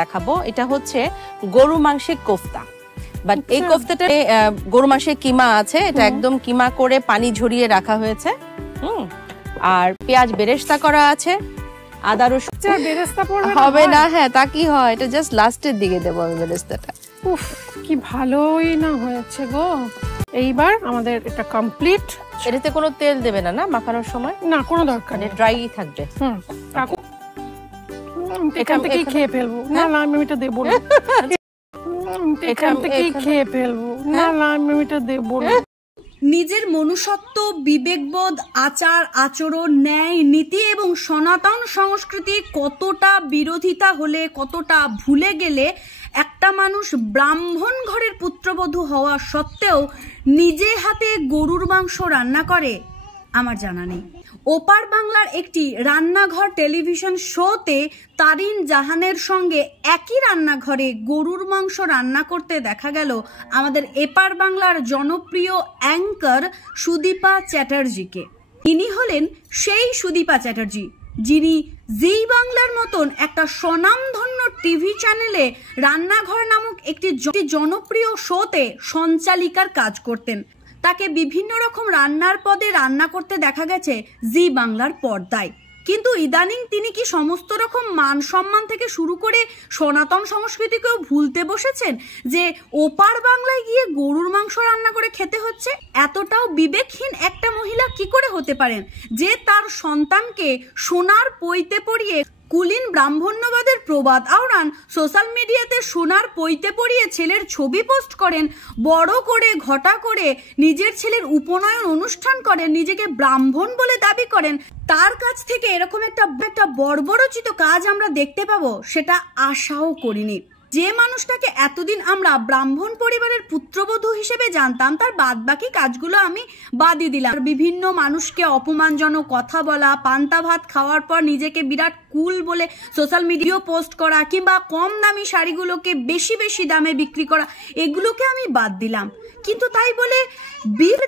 দেখাবো। এটা হচ্ছে গরু মাংসের কোফতা, বাট এই কোফতাটা গরু মাংসের কিমা আছে, এটা একদম কিমা করে পানি ঝরিয়ে রাখা হয়েছে। আর পেঁয়াজ বেরেস্তা করা আছে, আদা রসুন বেরেস্তা পড়বে হবে না। হ্যাঁ, তা কি হয়, এটা জাস্ট লাস্টের দিকে দেবো আমি বেরেস্তাটা। উফ, কি ভালোই না হয়েছে গো। এইবার আমাদের এটা কমপ্লিট। এটাতে কোনো তেল দেবে না, না মাখানোর সময়? না, কোনো দরকার নেই, ড্রাই থাকবে। এখান থেকেই খেয়ে ফেলবো। না না, আমি এটা দেবো না। এখান থেকেই খেয়ে ফেলবো। না না, আমি এটা দেবো না। নিজের মনুষ্যত্ব, বিবেকবোধ, আচার আচরণ, ন্যায় নীতি এবং সনাতন সংস্কৃতি কতটা বিরোধিতা হলে, কতটা ভুলে গেলে একটা মানুষ ব্রাহ্মণ ঘরের পুত্রবধূ হওয়া সত্ত্বেও নিজে হাতে গরুর মাংস রান্না করে আমার জানা নেই। ওপার বাংলার একটি রান্নাঘর টেলিভিশন শোতে তারিন জাহানের সঙ্গে একই রান্নাঘরে গরুর মাংস রান্না করতে দেখা গেল আমাদের এপার বাংলার জনপ্রিয় অ্যাঙ্কার সুদীপা চ্যাটার্জিকে। ইনি হলেন সেই সুদীপা চ্যাটার্জি যিনি জি বাংলার মতন একটা স্বনামধন্য টিভি চ্যানেলে রান্নাঘর নামক একটি জনপ্রিয় শোতে সঞ্চালিকার কাজ করতেন। তাকে বিভিন্ন রকম রান্নার পদে রান্না করতে দেখা গেছে জি বাংলার পর্দায়। কিন্তু ইদানিং তিনি কি সমস্ত রকম মান সম্মান থেকে শুরু করে সনাতন সংস্কৃতিকেও ভুলতে বসেছেন যে ওপার বাংলায় গিয়ে গরুর মাংস রান্না করে খেতে হচ্ছে? এতটাও বিবেকহীন একটা মহিলা কি করে হতে পারেন যে তার সন্তানকে সোনার পৈতে পরিয়ে কুলীন ব্রাহ্মণ্যবাদের প্রবাদ আওড়ান, সোশ্যাল মিডিয়াতে সোনার পৈতে পরিয়ে ছেলের ছবি পোস্ট করেন, বড় করে ঘটা করে নিজের ছেলের উপনয়ন অনুষ্ঠান করেন, নিজেকে ব্রাহ্মণ বলে দাবি করেন। তার কাছ থেকে এরকম একটা বর্বরচিত কাজ আমরা দেখতে পাবো সেটা আশাও করিনি। যে মানুষটাকে এতদিন আমরা ব্রাহ্মণ পরিবারের পুত্রবধূ হিসেবে জানতাম, তার বাদবাকি কাজগুলো আমি বাদই দিলাম। বিভিন্ন মানুষকে অপমানজনক কথা বলা, পান্তা ভাত খাওয়ার পর নিজেকে বিরাট কুল বলে সোশ্যাল মিডিয়া পোস্ট করা, কিংবা কম দামি শাড়িগুলোকে বেশি বেশি দামে বিক্রি করা, এগুলোকে আমি বাদ দিলাম। কিন্তু তাই বলে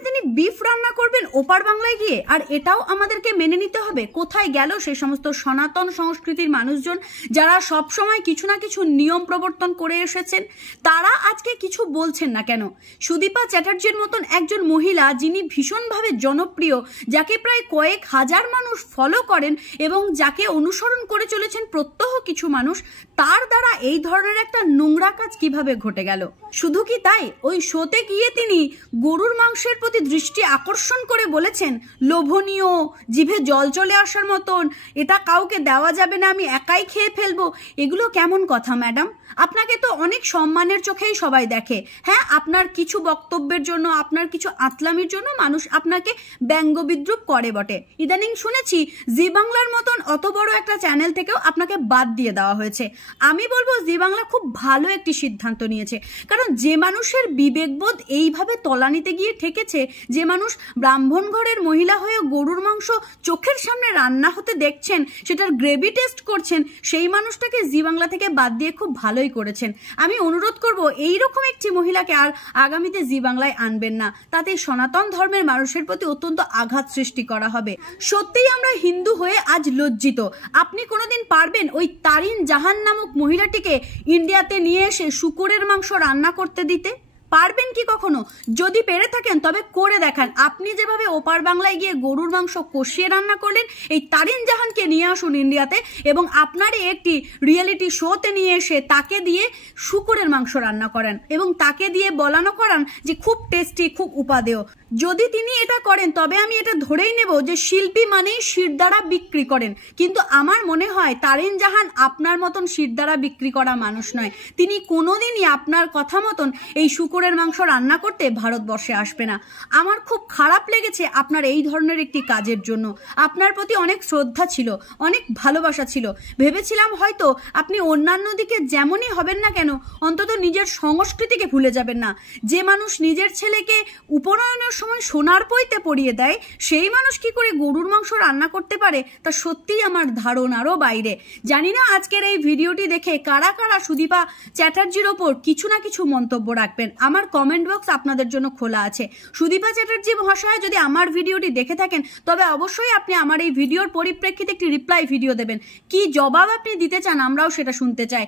তিনি বিফ রান্না করবেন ওপার বাংলায় গিয়ে, আর এটাও আমাদেরকে মেনে নিতে হবে? কোথায় গেল সেই সমস্ত সনাতন সংস্কৃতির মানুষজন যারা সবসময় কিছু না কিছু নিয়ম প্রবর্তন করে এসেছেন? তারা আজকে কিছু বলছেন না কেন? সুদীপা চ্যাটার্জির মতন একজন মহিলা যিনি ভীষণভাবে জনপ্রিয়, যাকে প্রায় কয়েক হাজার মানুষ ফলো করেন এবং যাকে অনুসরণ করে চলেছেন প্রত্যহ কিছু মানুষ, তার দ্বারা এই ধরনের একটা নোংরা কাজ কিভাবে ঘটে গেল? শুধু কি তাই, ওই শোতে গিয়ে তিনি গরুর মাংসের প্রতি দৃষ্টি আকর্ষণ করে বলেছেন লোভনীয়, জিভে জল চলে আসার মতন, এটা কাউকে দেওয়া যাবে না, আমি একাই খেয়ে ফেলবো। এগুলো কেমন কথা ম্যাডাম? আপনাকে তো অনেক সম্মানের চোখেই সবাই দেখে। হ্যাঁ, আপনার কিছু বক্তব্যের জন্য, আপনার কিছু আতলামির জন্য মানুষ আপনাকে ব্যঙ্গ বিদ্রুপ করে বটে। ইদানিং শুনেছি জি বাংলার মতন অত বড় একটা চ্যানেল থেকেও আপনাকে বাদ দিয়ে দেওয়া হয়েছে। আমি বলবো জি বাংলা খুব ভালো একটি সিদ্ধান্ত নিয়েছে, কারণ যে মানুষের বিবেকবোধ এইভাবে তলানিতে গিয়ে ঠেকেছে, যে মানুষ ব্রাহ্মণ ঘরের মহিলা হয়ে গরুর মাংস চোখের সামনে রান্না হতে দেখছেন, সেটার গ্রেভি টেস্ট করছেন, সেই মানুষটাকে জি বাংলা থেকে বাদ দিয়ে খুব ভালোই করেছেন। আমি অনুরোধ করব এইরকম একটি মহিলাকে আর আগামীতে জি বাংলায় আনবেন না, তাতে সনাতন ধর্মের মানুষের প্রতি অত্যন্ত আঘাত সৃষ্টি করা হবে। সত্যিই আমরা হিন্দু হয়ে আজ লজ্জিত। আপনি কোনোদিন পারবেন ওই তারিন জাহান নামক মহিলাটিকে ইন্ডিয়াতে নিয়ে এসে শুকুরের মাংস রান্না করতে দিতে? পারবেন কি কখনো? যদি পেরে থাকেন তবে করে দেখান। আপনি যেভাবে ওপার বাংলায় গিয়ে গরুর মাংস কষিয়ে রান্না করলেন, এই তারিন জাহানকে নিয়ে আসুন ইন্ডিয়াতে এবং আপনারই একটি রিয়েলিটি শোতে নিয়ে এসে তাকে দিয়ে শুকুরের মাংস রান্না করেন এবং তাকে দিয়ে বলানো করান যে খুব টেস্টি, খুব উপাদেয়। যদি তিনি এটা করেন তবে আমি এটা ধরেই নেব যে শিল্পী মানেই শিরদাঁড়া বিক্রি করেন। কিন্তু আমার মনে হয় তারিন জাহান আপনার মতন শিরদাঁড়া বিক্রি করা মানুষ নয়। তিনি কোনোদিনই আপনার কথা মতন এই শুকুরের মাংস রান্না করতে ভারতবর্ষে আসবে না। আমার খুব খারাপ লেগেছে আপনার এই ধরনের একটি কাজের জন্য। আপনার প্রতি অনেক শ্রদ্ধা ছিল, অনেক ভালোবাসা ছিল। ভেবেছিলাম হয়তো আপনি অন্যান্য দিকে যেমনই হবেন না কেন, অন্তত নিজের সংস্কৃতিকে ভুলে যাবেন না। যে মানুষ নিজের ছেলেকে উপনয়নের সময় সোনার পইতে পরিয়ে দেয়, সেই মানুষ কি করে গরুর মাংস রান্না করতে পারে তা সত্যিই আমার ধারণারও বাইরে। জানি না আজকের এই ভিডিওটি দেখে কারা কারা সুদীপা চ্যাটার্জির ওপর কিছু না কিছু মন্তব্য রাখবেন। আমার কমেন্ট বক্স আপনাদের জন্য খোলা আছে। সুদীপা চ্যাটার্জি মহাশয় যদি আমার ভিডিওটি দেখে থাকেন তবে অবশ্যই আপনি আমার এই ভিডিওর পরিপ্রেক্ষিতে একটি রিপ্লাই ভিডিও দেবেন। কি জবাব আপনি দিতে চান আমরাও সেটা শুনতে চাই।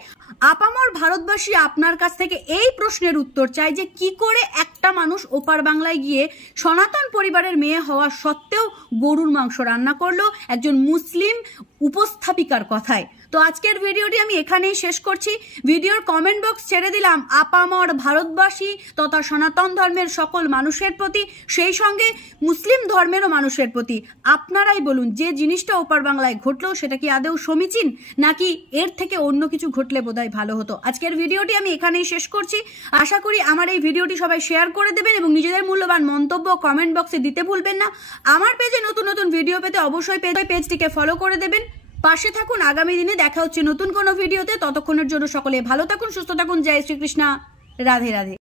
আপামর ভারতবাসী আপনার কাছ থেকে এই প্রশ্নের উত্তর চাই যে কি করে একটা মানুষ ওপার বাংলায় গিয়ে সনাতন পরিবারের মেয়ে হওয়া সত্ত্বেও গরুর মাংস রান্না করলো একজন মুসলিম উপস্থাপিকার কথায়। তো আজকের ভিডিওটি আমি এখানেই শেষ করছি। ভিডিওর কমেন্ট বক্স ছেড়ে দিলাম আপামর ভারতবাসী তথা সনাতন ধর্মের সকল মানুষের প্রতি, সেই সঙ্গে মুসলিম ধর্মেরও মানুষের প্রতি। আপনারাই বলুন যে জিনিসটা ওপার বাংলায় ঘটলো সেটা কি আদৌ সমীচীন, নাকি এর থেকে অন্য কিছু ঘটলে বোধহয় ভালো হতো। আজকের ভিডিওটি আমি এখানেই শেষ করছি। আশা করি আমার এই ভিডিওটি সবাই শেয়ার করে দেবেন এবং নিজেদের মূল্যবান মন্তব্য কমেন্ট বক্সে দিতে ভুলবেন না। আমার পেজে নতুন নতুন ভিডিও পেতে অবশ্যই পেজটিকে ফলো করে দেবেন। পাশে থাকুন। আগামী দিনে দেখা হচ্ছে নতুন কোনো ভিডিওতে। ততক্ষণের জন্য সকলে ভালো থাকুন, সুস্থ থাকুন। জয় শ্রীকৃষ্ণ, রাধে রাধে।